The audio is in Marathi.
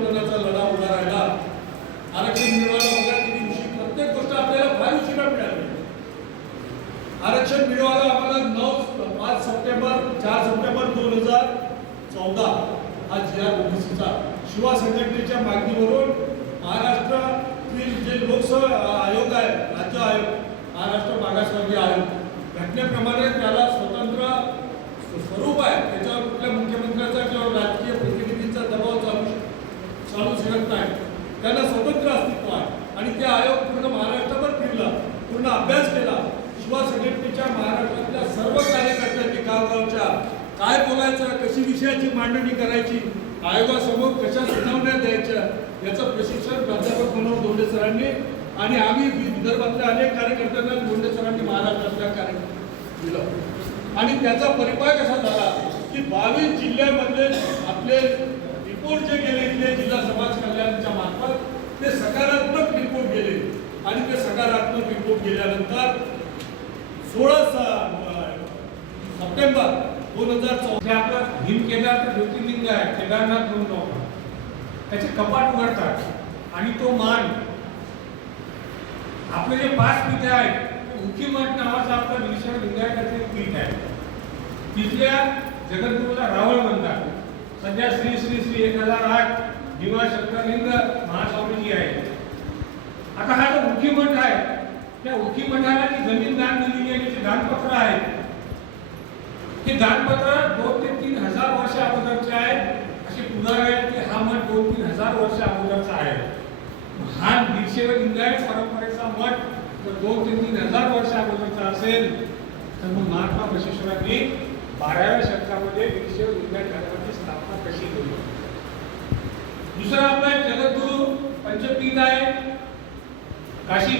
आंदोलनाचा लढा उभा राहिला. आरक्षण मिळवायला बघा किती उशीर. प्रत्येक गोष्ट आपल्याला फार उशिरा मिळाली. आरक्षण मिळवायला आम्हाला नऊ पाच सप्टेंबर चार सप्टेंबर दोन हजार चौदा हा जी आर ओबीसीचा शिवा संघटनेच्या मागणीवरून महाराष्ट्रातील जे लोकसभा आयोग आहे राज्य आयोग महाराष्ट्र मागासवर्गीय आयोग घटनेप्रमाणे त्याला स्वतंत्र स्वरूप आहे. त्यांना स्वतंत्र अस्तित्व आहे. आणि ते आयोग पूर्ण महाराष्ट्रभर फिरला पूर्ण अभ्यास केला. शिवा संघटनेच्या महाराष्ट्रातल्या सर्व कार्यकर्त्यांनी गावगावच्या काय बोलायचं कशी विषयाची मांडणी करायची आयोगासमोर कशा सुनावण्या द्यायच्या याचं प्रशिक्षण प्राध्यापक मनोहर धोंडे सरांनी आणि आम्ही विदर्भातल्या अनेक कार्यकर्त्यांना धोंडे सरांनी महाराष्ट्रातल्या कार्य दिलं. आणि त्याचा परिपाय कसा झाला की बावीस जिल्ह्यामध्ये आपले रिपोर्ट जे गेले इथले जिल्हा समाज कल्याणच्या मार्फत ते सकारात्मक रिपोर्ट गेले आणि ते निवडणूक गेल्यानंतर सोळा सप्टेंबर दोन हजार चौदा. जे भीम केदार ज्योतिर्लिंग आहे केदारनाथ म्हणून त्याचे कपाट उघडतात आणि तो मान आपले जे पाच पीठ आहेत ते नावाचा आपला विषय लिंगायताचे पीठ आहे. तिथल्या जगद्गुरूला रावळ म्हणतात. सध्या श्री श्री श्री एक हजार आठ भीमा शंकरलिंग महास्वामीजी आहे आता हा जो मुख्यमंत्री त्या उखी मठाला जी जमीन दान दिलेली आहे जे दानपत्र आहे हे दानपत्र दोन ते तीन हजार वर्ष अगोदरचे आहे असे पुरावे आहेत की हा मठ दोन तीन हजार वर्ष अगोदरचा आहे. हा दीडशे व लिंगायत परंपरेचा मठ जर दोन ते तीन हजार वर्ष अगोदरचा असेल तर मग महात्मा बशेश्वरांनी बाराव्या शतकामध्ये दीडशे व लिंगायत धर्माची स्थापना कशी केली? दुसरा आपलं एक जगद्गुरु पंचपीठ आहे. काशी